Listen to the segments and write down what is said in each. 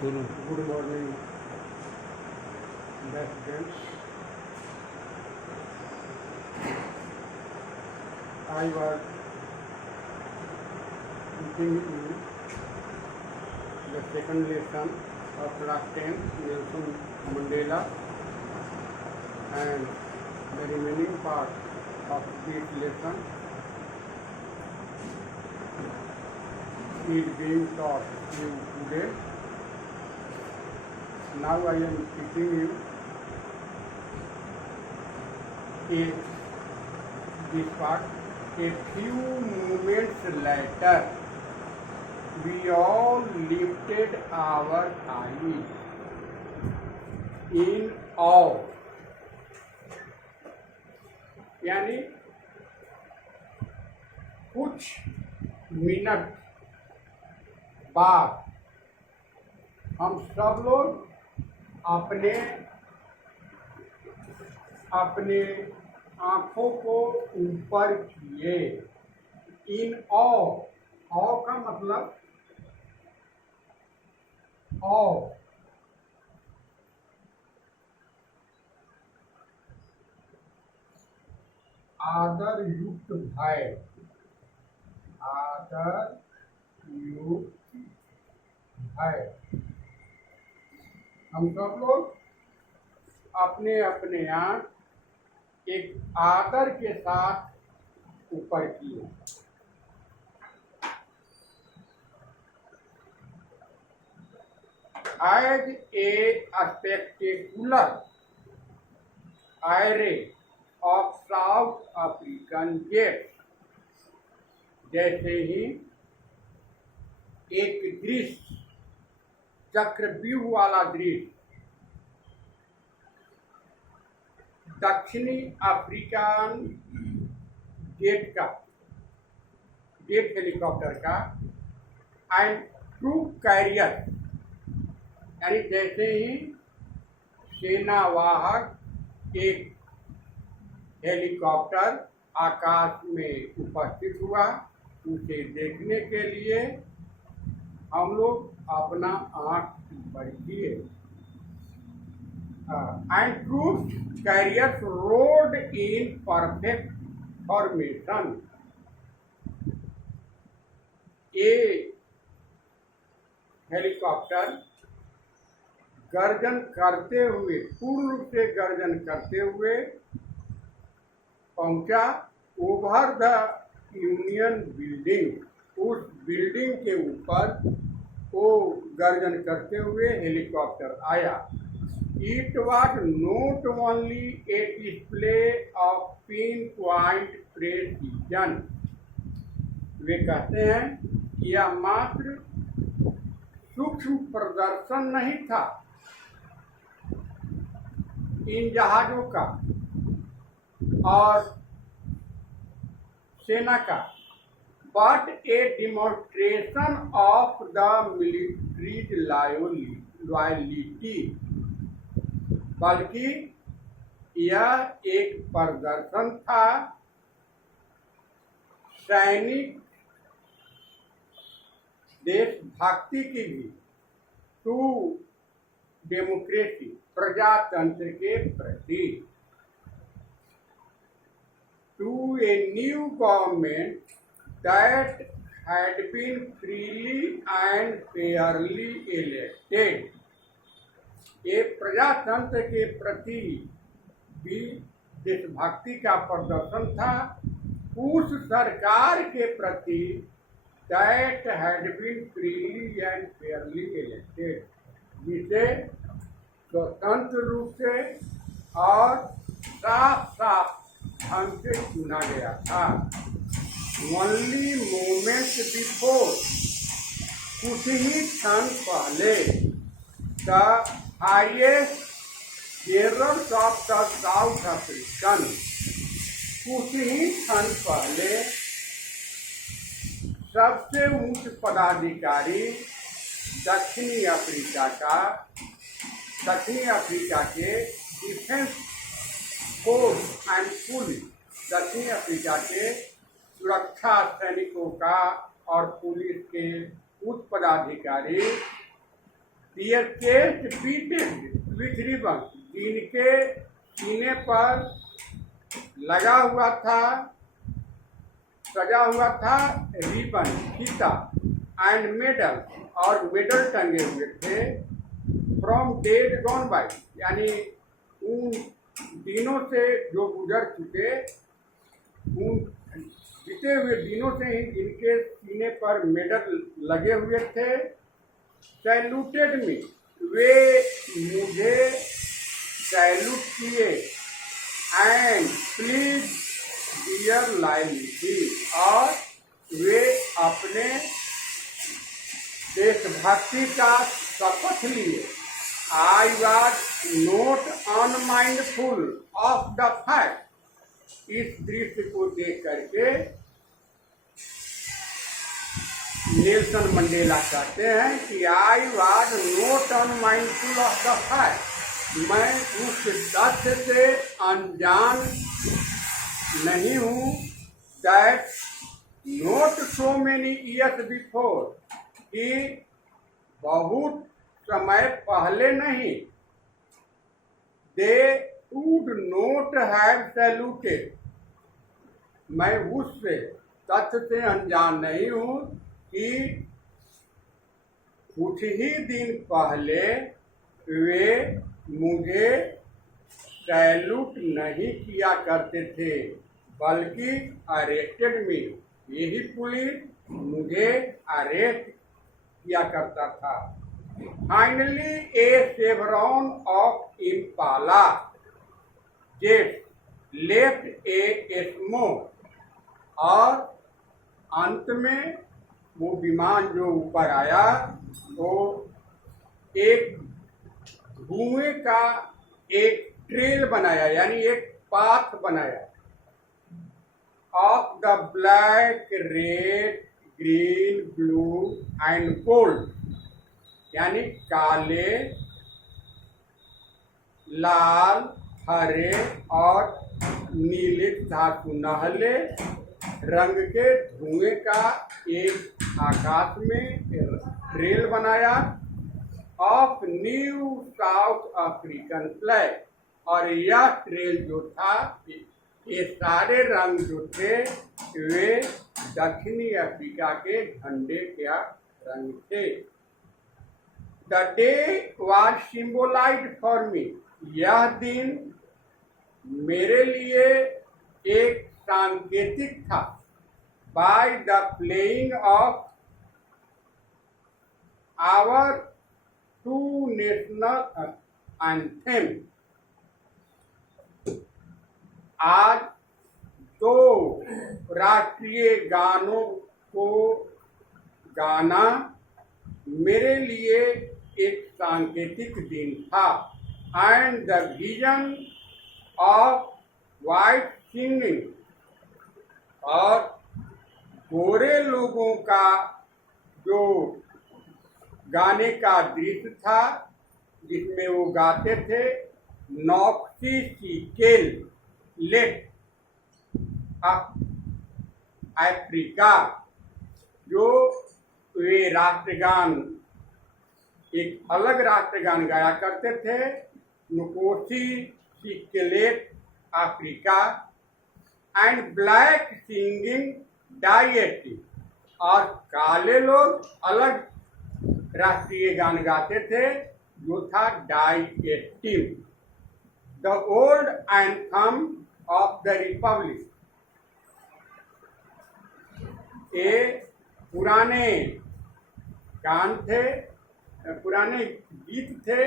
शुरू Good morning, best friends. I was teaching you the second lesson of class 10, Nelson Mandela, and the remaining part of this lesson is being taught you today. Now I am teaching you this part. A few moments later, we all lifted our eyes in awe. यानी कुछ minute बाद हम सब लोग अपने अपने आँखों को ऊपर किए। इन ऑ का मतलब ऑ आदर युक्त भय, आदर युक्त भय। हम सब लोग अपने अपने आँख एक आदर के साथ ऊपर किए। As a spectacular array of South African jets, जैसे ही एक दृश्य चक्रव्यूह वाला दृश्य दक्षिणी अफ्रीकन जेट हेलीकॉप्टर का एंड ट्रूप कैरियर, यानी जैसे ही सेना वाहक एक हेलीकॉप्टर आकाश में उपस्थित हुआ, उसे देखने के लिए हम लोग अपना आँख ऊपर किए। And troop carriers rode in perfect formation. ये हेलीकॉप्टर गर्जन करते हुए, पूर्ण रूप से गर्जन करते हुए पहुंचा ओवर द यूनियन बिल्डिंग। उस बिल्डिंग के ऊपर वो गर्जन करते हुए हेलीकॉप्टर आया। It was not only a display of pinpoint precision. वे कहते हैं कि यह मात्र सूक्ष्म प्रदर्शन नहीं था इन जहाजों का और सेना का, but A demonstration of the militaries loyalty, बल्कि यह एक प्रदर्शन था सैनिक देशभक्ति की भी, टू डेमोक्रेसी, प्रजातंत्र के प्रति, to a new government that had been freely and fairly elected. ये प्रजातंत्र के प्रति भी देशभक्ति का प्रदर्शन था, उस सरकार के प्रति that had been freely and fairly elected, जिसे स्वतंत्र रूप से और साफ साफ ढंग से चुना गया था। ओनली मोमेंट बिफोर, कुछ ही क्षण पहले, the highest generals of the south African, कुछ ही क्षण पहले सबसे उच्च पदाधिकारी दक्षिणी अफ्रीका के डिफेंस फोर्स एंड पुलिस, दक्षिणी अफ्रीका के सुरक्षा सैनिकों का और पुलिस के उच्च पदाधिकारी their chest beaded with ribbon, जिनके सीने पर लगा हुआ था, सजा हुआ था रिबन, फीता, एंड मेडल, और मेडल टंगे हुए थे, फ्रॉम डेड गॉन बाय, यानी उन दिनों से जो गुजर चुके, उन बीते हुए दिनों से ही जिनके सीने पर मेडल लगे हुए थे। सैल्यूटेड मी, वे मुझे सैल्यूट किए, एंड प्लीज डियर लॉयल्टी, और वे अपने देशभक्ति का शपथ लिए। आई was not unmindful of the fact, इस दृश्य को देख करके नेल्सन मंडेला कहते हैं कि आई was not unmindful of the fact, मैं उस तथ्य से अनजान नहीं हूँ, that not so many years before, कि बहुत समय पहले नहीं, they would not have saluted, मैं उस तथ्य से अनजान नहीं हूँ कि कुछ ही दिन पहले वे मुझे सैल्यूट नहीं किया करते थे, बल्कि अरेस्टेड मी, यही पुलिस मुझे अरेस्ट किया करता था। Finally A chevron of Impala jet left A smoke, और अंत में वो विमान जो ऊपर आया वो एक धुएं का एक ट्रेल बनाया, यानी एक पाथ बनाया, of the black, red, green, blue and gold, यानी काले, लाल, हरे और नीले तथा सुनहले रंग के धुएं का एक आकाश में ट्रेल बनाया, of new south African flag, और यह ट्रेल जो था, ये सारे रंग जो थे वे दक्षिणी अफ्रीका के झंडे का रंग थे। The day was symbolised for me, यह दिन मेरे लिए एक सांकेतिक था, by the playing of our two national anthem, आज दो राष्ट्रीय गानों को गाना मेरे लिए एक सांकेतिक दिन था, and the vision of white singing, और गोरे लोगों का जो गाने का दृश्य था जिसमें वो गाते थे, नॉक्सी सीकेल लेट अफ्रीका, जो वे राष्ट्रगान, एक अलग राष्ट्रगान गाया करते थे, Nkosi Sikelel Africa, and black singing डायटी, और काले लोग अलग राष्ट्रीय गान गाते थे जो था डायटिव, the old anthem of the republic, ये पुराने गान थे, पुराने गीत थे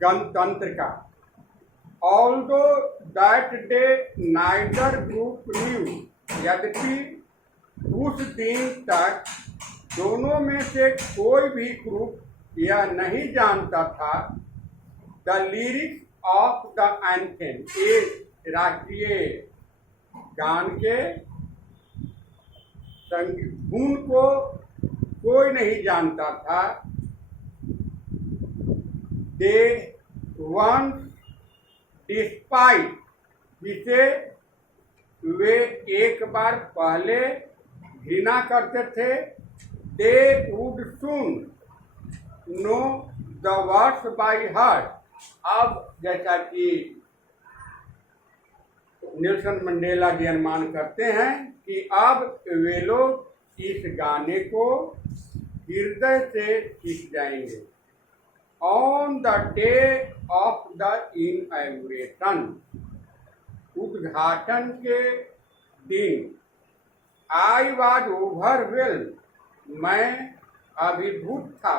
गणतंत्र का। Although that day neither group knew, यद्यपि उस दिन तक दोनों में से कोई भी ग्रुप यह नहीं जानता था, the lyrics of the anthem, ये राष्ट्रीय गान के धुन को कोई नहीं जानता था। दे वन डिस्पाइट, जिसे वे एक बार पहले घृणा करते थे, they would soon know the words by heart. अब जैसा कि नेल्सन मंडेला जी अनुमान करते हैं कि अब वे लोग इस गाने को हृदय से सीख जाएंगे। On the day of the inauguration, उद्घाटन के दिन, आई वॉज ओवरवेल्ड, मैं अभिभूत था,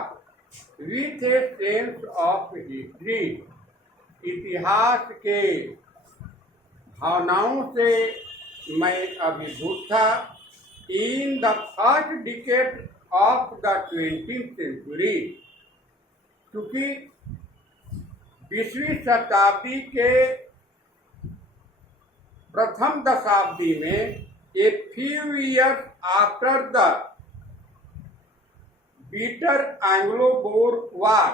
with a sense of history, इतिहास के भावनाओं से मैं अभिभूत था। In the first decade of the 20th century, क्योंकि 20वीं शताब्दी के प्रथम दशाब्दी में, a few years after the bitter Anglo Boer war,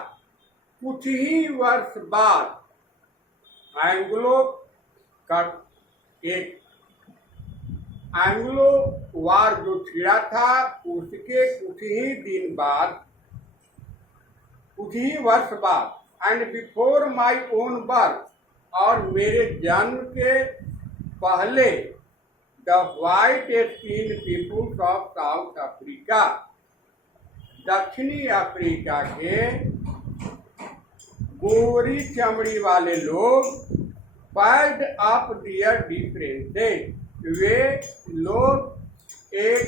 कुछ ही वर्ष बाद एंग्लो का एक एंग्लो वार जो छिड़ा था, उसके कुछ ही दिन बाद, कुछ ही वर्ष बाद, and before my own birth, और मेरे जन्म के पहले, the white skin peoples of South Africa, दक्षिणी अफ्रीका के गोरी चमड़ी वाले लोग, पैक्ड अप दियर डिफरेंसेस, वे लोग एक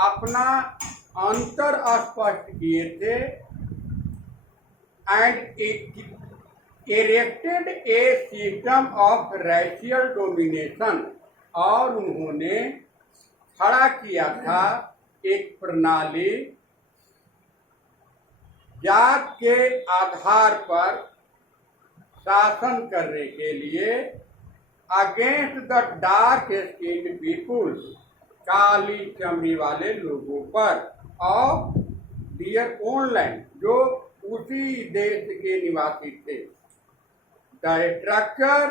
अपना अंतर स्पष्ट किए थे, and erected a system of racial domination, और उन्होंने खड़ा किया था एक प्रणाली जात के आधार पर शासन करने के लिए, against the dark skinned peoples, काली चमड़ी वाले लोगों पर, ऑफ दियर ओन लैंड, जो उसी देश के निवासी थे। The structure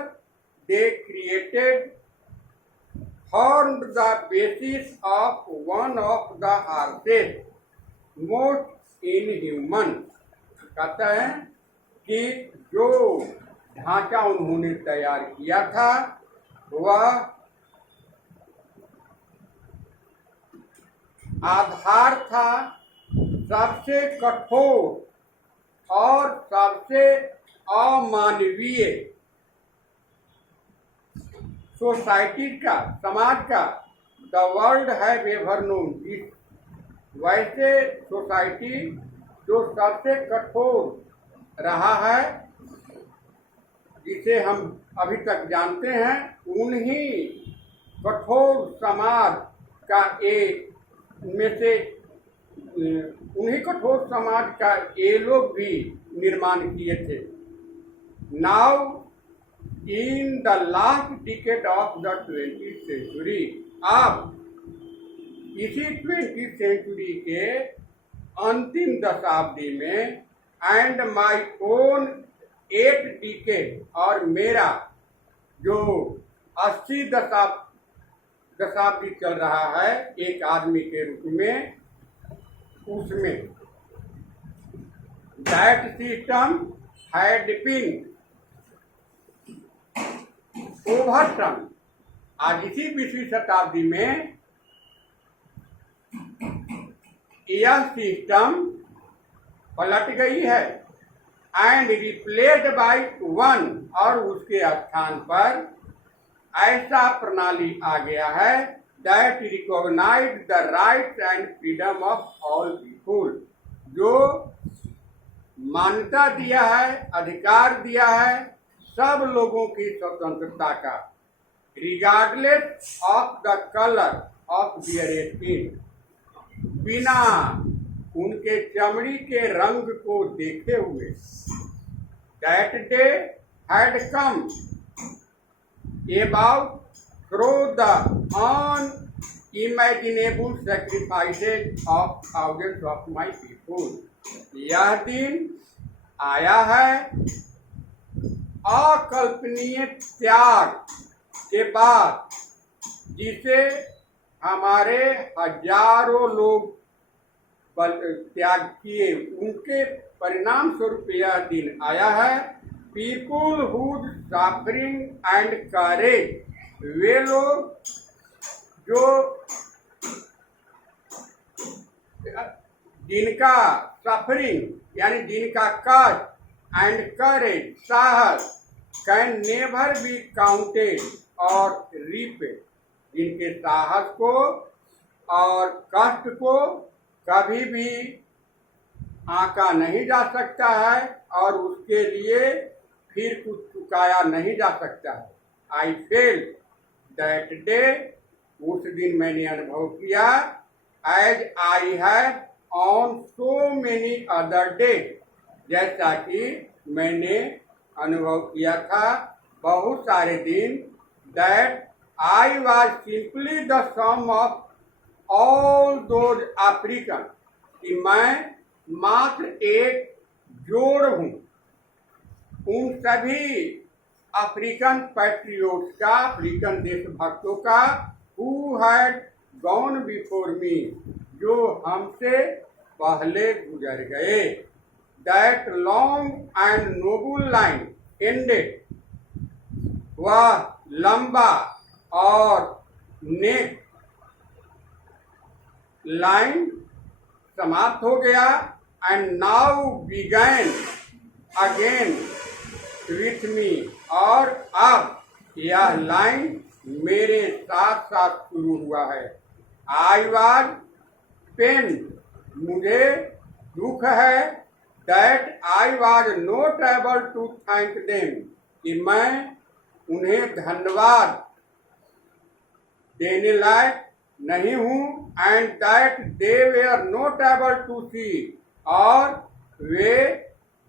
they created formed the basis of one of the harshest most inhuman, कहता है कि जो ढांचा उन्होंने तैयार किया था वह आधार था सबसे कठोर और सबसे अमानवीय सोसाइटी का, समाज का, the world have ever known, वैसे सोसाइटी जो सबसे कठोर रहा है, जिसे हम अभी तक जानते हैं, उन्हीं कठोर समाज का एक में से, उन्हीं कठोर समाज का ये लोग भी निर्माण किए थे। Now in the last decade of the 20th century, अब इसी 20th सेंचुरी के अंतिम दशाब्दी में, एंड माई ओन 8 डिकेड, और मेरा जो 80 दशाब्दी चल रहा है एक आदमी के रूप में, उसमें that system had been overturn, आज इसी 20वीं शताब्दी में यह सिस्टम पलट गई है, एंड रिप्लेस्ड बाय वन, और उसके स्थान पर ऐसा प्रणाली आ गया है, that recognise the rights and freedom of all people, जो मान्यता दिया है, अधिकार दिया है सब लोगों की स्वतंत्रता का, regardless of the colour of their skin, बिना उनके चमड़ी के रंग को देखे हुए। That day had come about through the unimaginable sacrifices of thousands of my people, यह दिन आया है अकल्पनीय त्याग के बाद, जिसे हमारे हजारों लोग त्याग किए, उनके परिणाम स्वरूप यह दिन आया है। People whose suffering and courage, वे लोग जो जिनका सफरिंग यानी जिनका कष्ट एंड करेज साहस कैन नेवर बी काउंटेड और रिपेड, जिनके साहस को और कष्ट को कभी भी आंका नहीं जा सकता है और उसके लिए फिर कुछ चुकाया नहीं जा सकता है। आई फेल दैट डे, उस दिन मैंने अनुभव किया, as I have on so many other day, जैसा कि मैंने अनुभव किया था बहुत सारे दिन, that I was simply the sum of all those African, कि मैं मात्र एक जोड़ हूँ उन सभी अफ्रीकन पैट्रियोट्स का, अफ्रीकन देशभक्तों का, who had gone before me, जो हमसे पहले गुजर गए। That long and noble line ended, वह लंबा और नेक लाइन समाप्त हो गया, and now began again with me, और अब यह लाइन मेरे साथ साथ शुरू हुआ है। आई वॉज पेन, मुझे दुख है, that I was not able to thank them, कि मैं उन्हें धन्यवाद देने लायक नहीं हूँ, and that they were not able to see, और वे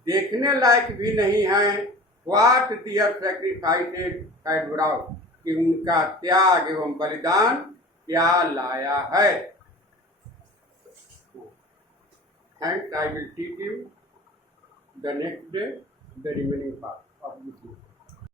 देखने लायक भी नहीं हैं, what their sacrifices had brought, कि उनका त्याग एवं बलिदान क्या लाया है। Thanks, I will teach you the next day the remaining part of this.